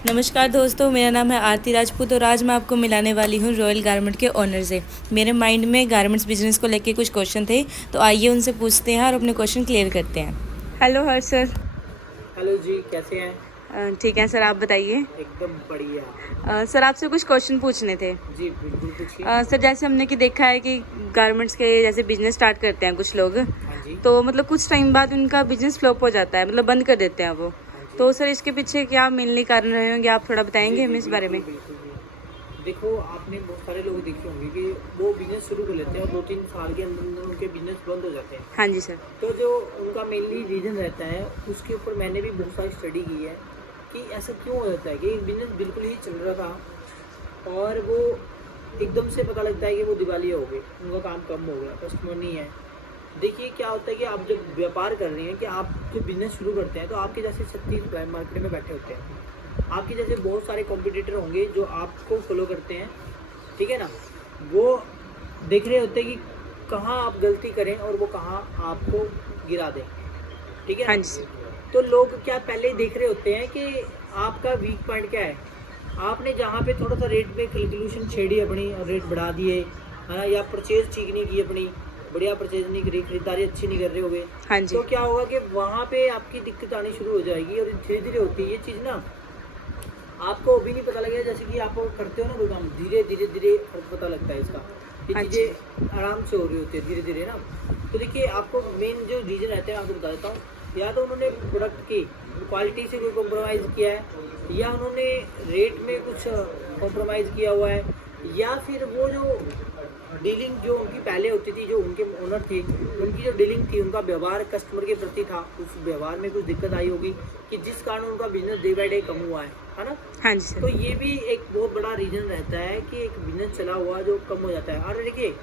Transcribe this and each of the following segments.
नमस्कार दोस्तों, मेरा नाम है आरती राजपूत और आज मैं आपको मिलाने वाली हूँ रॉयल गारमेंट के ओनर से। मेरे माइंड में गारमेंट्स बिजनेस को लेके कुछ क्वेश्चन थे, तो आइए उनसे पूछते हैं और अपने क्वेश्चन क्लियर करते हैं। हेलो हर सर। हेलो जी, कैसे हैं? ठीक है सर, आप बताइए। एकदम बढ़िया। सर आपसे कुछ क्वेश्चन पूछने थे। जी बिल्कुल पूछिए। सर जैसे हमने कि देखा है कि गारमेंट्स के जैसे बिजनेस स्टार्ट करते हैं कुछ लोग, हाँ जी। तो मतलब कुछ टाइम बाद उनका बिजनेस फ्लॉप हो जाता है, मतलब बंद कर देते हैं वो। हाँ जी। तो सर इसके पीछे क्या मेनली कारण रहे होंगे, आप थोड़ा बताएंगे हमें इस बारे में। बिल्कुल जी। देखो, आपने बहुत सारे लोग देखे होंगे कि वो बिजनेस शुरू कर लेते हैं और 2-3 साल के अंदर अंदर उनके बिजनेस बंद हो जाते हैं। हाँ जी सर। तो जो उनका मेनली रीज़न रहता है, उसके ऊपर मैंने भी बहुत सारी स्टडी की है कि ऐसा क्यों हो जाता है कि बिजनेस बिल्कुल ही चल रहा था और वो एकदम से पता लगता है कि वो दिवालिया हो गए, उनका काम कम हो गया, कस्टमर नहीं है। देखिए क्या होता है कि आप जब व्यापार कर रहे हैं कि आप जब बिजनेस शुरू करते हैं तो आपके जैसे 36 मार्केट में बैठे होते हैं, आपके जैसे बहुत सारे कॉम्पिटिटर होंगे जो आपको फॉलो करते हैं, ठीक है ना। वो देख रहे होते हैं कि कहाँ आप गलती करें और वो कहाँ आपको गिरा दें, ठीक है हाँ ना। जी सर। तो लोग क्या पहले ही देख रहे होते हैं कि आपका वीक पॉइंट क्या है। आपने जहाँ पे थोड़ा सा रेट में कैलकुलेशन छेड़ी अपनी और रेट बढ़ा दिए, है ना, या परचेज ठीक नहीं की अपनी, बढ़िया परचेज नहीं करी, खरीदारी अच्छी नहीं कर रहे होगे, हाँ जी। तो क्या होगा कि वहाँ पे आपकी दिक्कत आनी शुरू हो जाएगी और धीरे धीरे होती है ये चीज़ ना। आपको अभी नहीं पता लगेगा, जैसे कि आप करते हो ना कोई काम, धीरे धीरे धीरे पता लगता है इसका। ये अच्छा। चीज़ें आराम से हो रही होती है धीरे धीरे ना। तो देखिए, आपको मेन जो रीज़न रहते हैं आपको बता देता हूँ। या तो उन्होंने प्रोडक्ट की क्वालिटी से कोई कॉम्प्रोमाइज़ किया है, या उन्होंने रेट में कुछ कॉम्प्रोमाइज़ किया हुआ है, या फिर वो जो डीलिंग जो उनकी पहले होती थी, जो उनके ओनर थे, उनकी जो डीलिंग थी, उनका व्यवहार कस्टमर के प्रति था, उस व्यवहार में कुछ दिक्कत आई होगी कि जिस कारण उनका बिजनेस डे बाई डे कम हुआ है ना। हाँ जी सर। तो ये भी एक बहुत बड़ा रीज़न रहता है कि एक बिजनेस चला हुआ जो कम हो जाता है। और देखिए,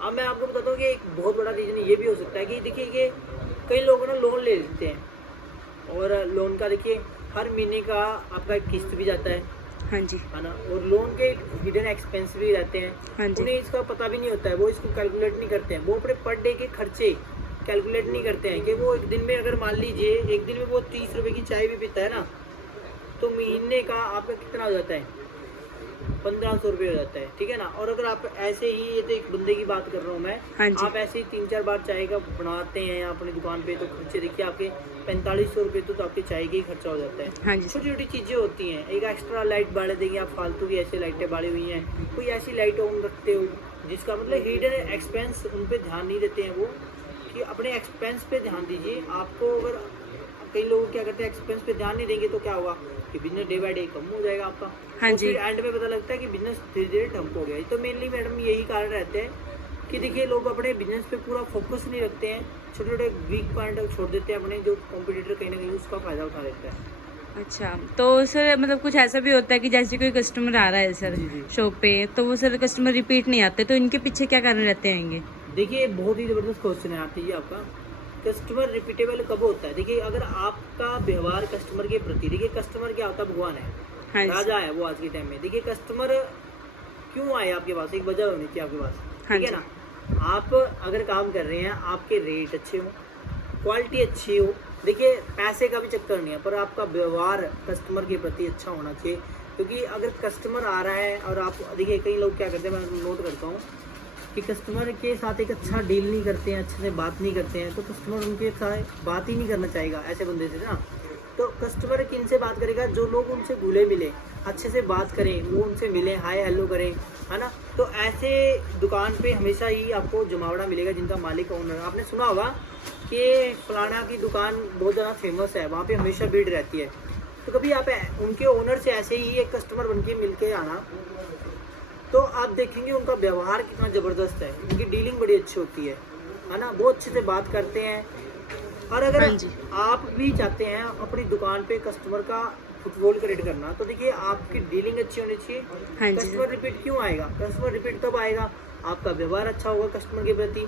अब मैं आपको बताता हूँ कि एक बहुत बड़ा रीज़न ये भी हो सकता है कि देखिए कि कई लोग ना लोन ले लेते हैं और लोन का देखिए हर महीने का आपका एक किस्त भी जाता है हाँ जी। है ना, और लोन के हिडन एक्सपेंस भी रहते हैं। हाँ जी। उन्हें इसका पता भी नहीं होता है, वो इसको कैलकुलेट नहीं करते हैं, वो अपने पर डे के खर्चे कैलकुलेट नहीं करते हैं कि वो एक दिन में, अगर मान लीजिए एक दिन में वो 30 रुपये की चाय भी पीता है ना, तो महीने का आपका कितना हो जाता है, 1500 रुपये हो जाता है, ठीक है ना। और अगर आप ऐसे ही, ये तो एक बंदे की बात कर रहा हूँ मैं, हाँ जी। आप ऐसे ही 3-4 बार चाय का बनाते हैं अपनी दुकान पे, तो खर्चे देखिए आपके 4500 रुपये तो आपके चाय का ही खर्चा हो जाता है। हाँ जी सर। छोटी छोटी चीज़ें होती हैं, एक एक्स्ट्रा लाइट बाले देंगे आप, फालतू की ऐसी लाइटें बाली हुई हैं, कोई ऐसी लाइट ऑन रखते हो जिसका मतलब हिडन एक्सपेंस, उन पर ध्यान नहीं देते हैं वो, कि अपने एक्सपेंस पे ध्यान दीजिए। आपको अगर, कई लोग क्या करते हैं, एक्सपेंस पे ध्यान नहीं देंगे तो क्या होगा कि बिजनेस डे बाय डे कम हो जाएगा आपका। हाँ और जी। फिर एंड में पता लगता है कि बिजनेस धीरे धीरे ठप हो गया। तो मेनली मैडम यही कारण रहते हैं कि देखिए, लोग अपने बिजनेस पे पूरा फोकस नहीं रखते हैं, छोटे छोटे वीक पॉइंट छोड़ देते हैं अपने, जो कॉम्पिटिटर कहीं ना कहीं उसका फ़ायदा उठा लेता है। अच्छा, तो सर मतलब कुछ ऐसा भी होता है कि जैसे कोई कस्टमर आ रहा है सर जी जी। शॉप पे, तो वो सर कस्टमर रिपीट नहीं आते, तो इनके पीछे क्या कारण रहते होंगे। देखिए, बहुत ही ज़बरदस्त क्वेश्चन है आरती जी आपका। कस्टमर रिपीटेबल कब होता है? देखिए, अगर आपका व्यवहार कस्टमर के प्रति, देखिए कस्टमर क्या होता है, भगवान है, हाँ जी। राजा है वो आज के टाइम में। देखिए, कस्टमर क्यों आए आपके पास, एक वजह होनी चाहिए आपके पास, हाँ ठीक है जी। ना। आप अगर काम कर रहे हैं, आपके रेट अच्छे हों, क्वालिटी अच्छी हो, देखिए पैसे का भी चक्कर नहीं है, पर आपका व्यवहार कस्टमर के प्रति अच्छा होना चाहिए। क्योंकि अगर कस्टमर आ रहा है और आप, देखिए कई लोग क्या करते हैं, मैं नोट करता हूँ कि कस्टमर के साथ एक अच्छा डील नहीं करते हैं, अच्छे से बात नहीं करते हैं, तो कस्टमर उनके साथ बात ही नहीं करना चाहेगा ऐसे बंदे से ना। तो कस्टमर किन से बात करेगा, जो लोग उनसे घुले मिले, अच्छे से बात करें, वो उनसे मिलें, हाय हेलो करें, है ना। तो ऐसे दुकान पे हमेशा ही आपको जमावड़ा मिलेगा जिनका मालिक ओनर, आपने सुना होगा कि फलाना की दुकान बहुत ज़्यादा फेमस है, वहाँ पे हमेशा भीड़ रहती है। तो कभी आप उनके ओनर से ऐसे ही एक कस्टमर बन के मिल के आना, तो आप देखेंगे उनका व्यवहार कितना ज़बरदस्त है, उनकी डीलिंग बड़ी अच्छी होती है ना, बहुत अच्छे से बात करते हैं। और अगर हाँ जी। आप भी चाहते हैं अपनी दुकान पे कस्टमर का फुटफॉल क्रिएट करना, तो देखिए आपकी डीलिंग अच्छी होनी चाहिए। हाँ जी कस्टमर सर। रिपीट क्यों आएगा, कस्टमर रिपीट तब आएगा, आपका व्यवहार अच्छा होगा कस्टमर के प्रति।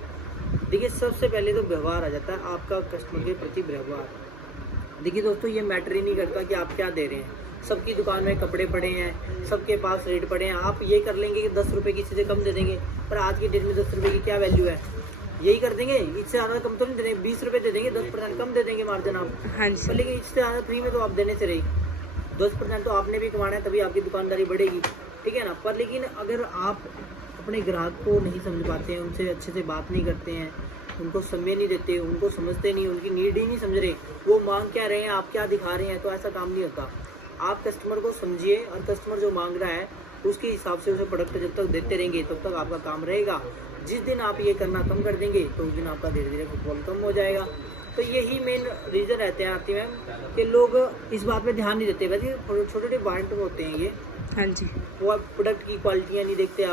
देखिए, सबसे पहले तो व्यवहार आ जाता है आपका, कस्टमर के प्रति व्यवहार। देखिए दोस्तों, ये मैटर ही नहीं करता कि आप क्या दे रहे हैं। सबकी दुकान में कपड़े पड़े हैं, सबके पास रेट पड़े हैं, आप ये कर लेंगे कि 10 रुपये की चीज़ें कम दे देंगे, पर आज के डेट में 10 रुपये की क्या वैल्यू है, यही कर देंगे। इससे ज़्यादा कम तो नहीं दे देंगे, 20 रुपये दे देंगे, 10% कम दे देंगे मार्जिन आप, हाँ जी पर सर। लेकिन इससे ज़्यादा फ्री में तो आप देने से रही। 10% तो आपने भी कमाना है, तभी आपकी दुकानदारी बढ़ेगी, ठीक है ना। पर लेकिन अगर आप अपने ग्राहक को नहीं समझ पाते हैं, उनसे अच्छे से बात नहीं करते हैं, उनको समय नहीं देते, उनको समझते नहीं, उनकी नीड ही नहीं समझ रहे, वो मांग क्या रहे हैं, आप क्या दिखा रहे हैं, तो ऐसा काम नहीं होता। आप कस्टमर को समझिए और कस्टमर जो मांग रहा है उसके हिसाब से उसे प्रोडक्ट जब तक देते रहेंगे तब तक आपका काम रहेगा। जिस दिन आप ये करना कम कर देंगे तो उस दिन आपका धीरे धीरे फुटफॉल कम हो जाएगा। तो यही मेन रीज़न रहते हैं आरती मैम कि लोग इस बात पे ध्यान नहीं देते। वैसे छोटे छोटे पॉइंट होते हैं ये, हाँ जी, वो आप प्रोडक्ट की क्वालिटियाँ नहीं देखते।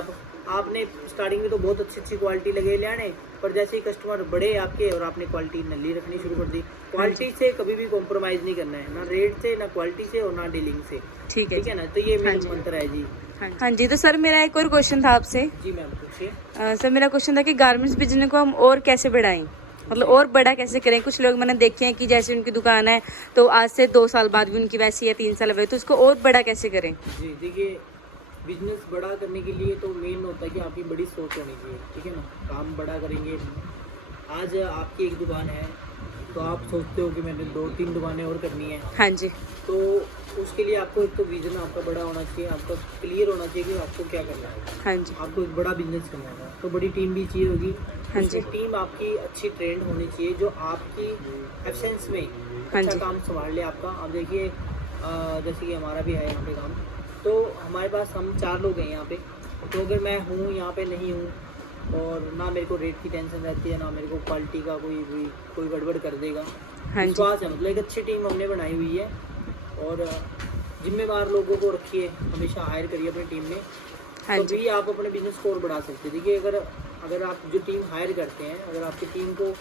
आपने स्टार्टिंग में तो बहुत अच्छी अच्छी क्वालिटी लगे लाने, पर जैसे ही कस्टमर बढ़े आपके और आपने क्वालिटी नली रखनी शुरू कर दी। क्वालिटी से कभी भी कॉम्प्रोमाइज़ नहीं करना है, ना रेट से, ना क्वालिटी से और ना डीलिंग से, ठीक है ना। तो ये मेरा जी। मंत्र है जी। हाँ जी। तो सर मेरा एक और क्वेश्चन था आपसे। जी मैम पूछिए। सर मेरा क्वेश्चन था कि गारमेंट्स बिजनेस को हम और कैसे बढ़ाएं, मतलब और बड़ा कैसे करें। कुछ लोग मैंने देखे हैं कि जैसे उनकी दुकान है तो आज से 2 साल बाद भी उनकी वैसी है, 3 साल बाद, तो उसको और बड़ा कैसे करें। जी देखिए, बिजनेस बड़ा करने के लिए तो मेन होता है कि आपकी बड़ी सोच होनी चाहिए, ठीक है ना। काम बड़ा करेंगे, आज आपकी एक दुकान है तो आप सोचते हो कि मैंने 2-3 दुकानें और करनी है, हाँ जी, तो उसके लिए आपको एक तो विजन आपका बड़ा होना चाहिए, आपका क्लियर होना चाहिए कि आपको क्या करना है। हाँ जी, आपको एक बड़ा बिजनेस करना है तो बड़ी टीम भी चाहिए होगी। हाँ जी, उसमें टीम आपकी अच्छी ट्रेंड होनी चाहिए जो आपकी एब्सेंस में हाँ अच्छा जी, काम संभाल ले आपका। अब देखिए जैसे कि हमारा भी है यहाँ पे काम, तो हमारे पास हम 4 लोग हैं यहाँ पे। तो अगर मैं हूँ यहाँ पे नहीं हूँ और ना मेरे को रेट की टेंशन रहती है, ना मेरे को क्वालिटी का कोई गड़बड़ कर देगा, हाँ जी, विश्वास है। मतलब एक अच्छी टीम हमने बनाई हुई है और जिम्मेवार लोगों को रखिए, हमेशा हायर करिए अपनी टीम में, हाँ तो जी, भी आप अपने बिजनेस को और बढ़ा सकते हैं। देखिए अगर आप जो टीम हायर करते हैं, अगर आपकी टीम को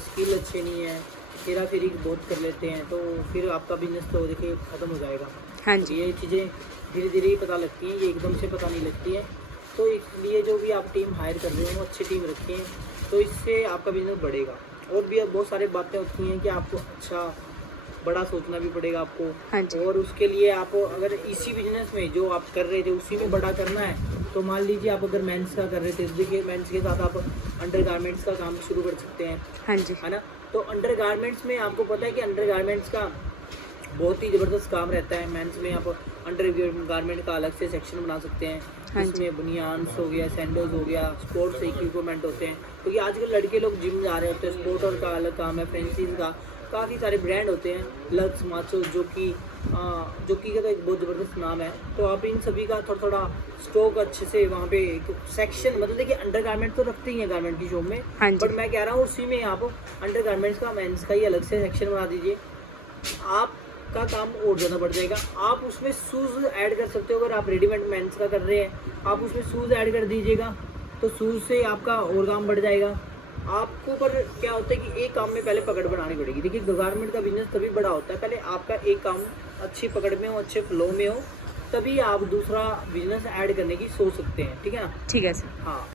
स्किल अच्छे नहीं है, हेरा फेरी बहुत कर लेते हैं, तो फिर आपका बिजनेस तो देखिए ख़त्म हो जाएगा। हाँ तो जी, ये चीज़ें धीरे धीरे ही पता लगती हैं, ये एकदम से पता नहीं लगती है। तो इसलिए जो भी आप टीम हायर कर रहे हो वो अच्छी टीम रखें, तो इससे आपका बिजनेस बढ़ेगा। और भी अब बहुत सारी बातें होती हैं कि आपको अच्छा बड़ा सोचना भी पड़ेगा आपको, हाँ जी, और उसके लिए आपको अगर इसी बिजनेस में जो आप कर रहे थे उसी में बड़ा करना है, तो मान लीजिए आप अगर मेंस का कर रहे थे, देखिए मेंस के साथ आप अंडर गारमेंट्स का काम शुरू कर सकते हैं, हाँ जी, है ना। तो अंडर गारमेंट्स में आपको पता है कि अंडर गारमेंट्स का बहुत ही ज़बरदस्त काम रहता है। मेंस में आप अंडर गारमेंट का अलग से सेक्शन बना सकते हैं, हाँ जी, इसमें बनियान्स हो गया, सैंडल्स हो गया, स्पोर्ट्स इक्विपमेंट होते हैं, क्योंकि आजकल लड़के लोग जिम जा रहे होते हैं, स्पोर्ट और का अलग काम है, फैंसीज का काफ़ी सारे ब्रांड होते हैं, लक्स, माचो, जो कि का तो एक बहुत ज़बरदस्त नाम है। तो आप इन सभी का थोड़ा थोड़ा स्टॉक अच्छे से वहाँ पे एक सेक्शन, मतलब देखिए अंडर गारमेंट तो रखते ही हैं गारमेंट की शॉप में, हाँ जी, बट मैं कह रहा हूँ उसी में आप अंडर गारमेंट्स का, मेंस का ही अलग से सेक्शन बना दीजिए, आपका काम और ज़्यादा बढ़ जाएगा। आप उसमें शूज़ ऐड कर सकते हो, अगर आप रेडीमेड मेंस का कर रहे हैं आप उसमें शूज़ ऐड कर दीजिएगा, तो शूज़ से आपका और काम बढ़ जाएगा आपको। पर क्या होता है कि एक काम में पहले पकड़ बनानी पड़ेगी। देखिए गारमेंट का बिजनेस तभी बड़ा होता है, पहले आपका एक काम अच्छी पकड़ में हो, अच्छे फ्लो में हो, तभी आप दूसरा बिजनेस ऐड करने की सोच सकते हैं, ठीक है ना। ठीक है सर। हाँ।